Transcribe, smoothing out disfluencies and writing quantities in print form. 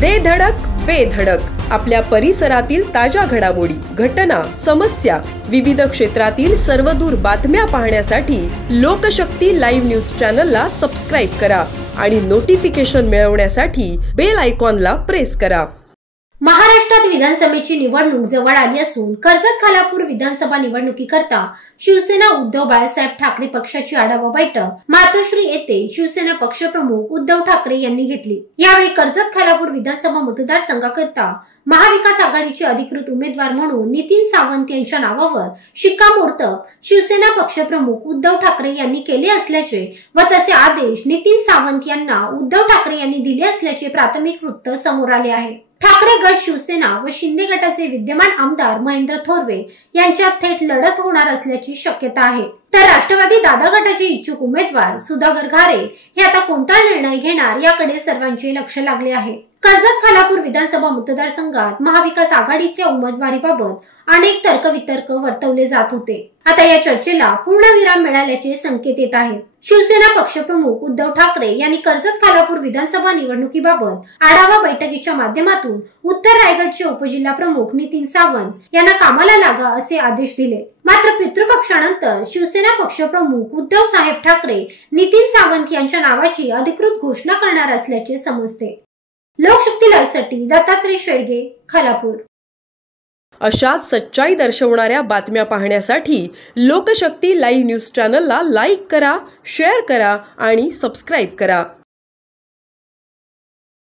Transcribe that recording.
दे धडक बेधडक आपल्या परिसरातील ताज्या घडामोडी, घटना, समस्या, विविध क्षेत्रातील सर्वदूर बातम्या पाहण्यासाठी लोकशक्ती लाईव्ह न्यूज चॅनलला सबस्क्राईब करा आणि नोटिफिकेशन मिळवण्यासाठी बेल आयकॉनला प्रेस करा। महाराष्ट्रात विधानसभेची निवडणूक जवळ आली असून कर्जत खालापूर विधानसभा निवडणुकीकरता शिवसेना उद्धव बाळासाहेब ठाकरे पक्षाची आढावा बैठक मातोश्री येथे शिवसेना पक्षप्रमुख उद्धव ठाकरे यांनी घेतली। यावेळी कर्जत खालापूर विधानसभा मतदारसंघाकरता महाविकास आघाडीचे अधिकृत उमेदवार म्हणून नितीन सावंत यांच्या नावावर शिक्कामोर्तब शिवसेना पक्षप्रमुख उद्धव ठाकरे यांनी केले असल्याचे व तसे आदेश नितीन सावंत यांना उद्धव ठाकरे यांनी दिले असल्याचे प्राथमिक वृत्त समोर आले आहे। ठाकरे गट शिवसेना व शिंदे गटाचे विद्यमान आमदार महेंद्र थोरवे यांच्यात थेट लढत होणार असल्याची शक्यता आहे। तर राष्ट्रवादी दादा गटाचे इच्छुक उमेदवार सुधाकर घारे हे आता कोणता निर्णय घेणार याकडे सर्वांचे लक्ष लागले आहे। कर्जत खालापूर विधानसभा मतदारसंघात महाविकास आघाडीच्या उमेदवारीबाबत अनेक तर्कवितर्क वर्तवले जात होते। आता या चर्चेला पूर्णविराम मिळाल्याचे संकेत येत आहेत। शिवसेना पक्षप्रमुख उद्धव ठाकरे यांनी कर्जत खालापूर विधानसभा निवडणुकीबाबत आढावा बैठकीच्या माध्यमातून उत्तर रायगडचे उपजिल्हा प्रमुख नितीन सावंत यांना कामाला लागा असे आदेश दिले। मात्र पितृपक्षानंतर शिवसेना पक्षप्रमुख उद्धव साहेब ठाकरे नितीन सावंत यांच्या नावाची अधिकृत घोषणा करणार असल्याचे समजते। लोकशक्ती लाईव्ह साठी दत्तात्रय शेडगे, खालापूर। अशाच सच्चाई दर्शवणाऱ्या बातम्या पाहण्यासाठी लोकशक्ती लाईव्ह न्यूज चॅनलला लाईक करा, शेअर करा आणि सबस्क्राईब करा।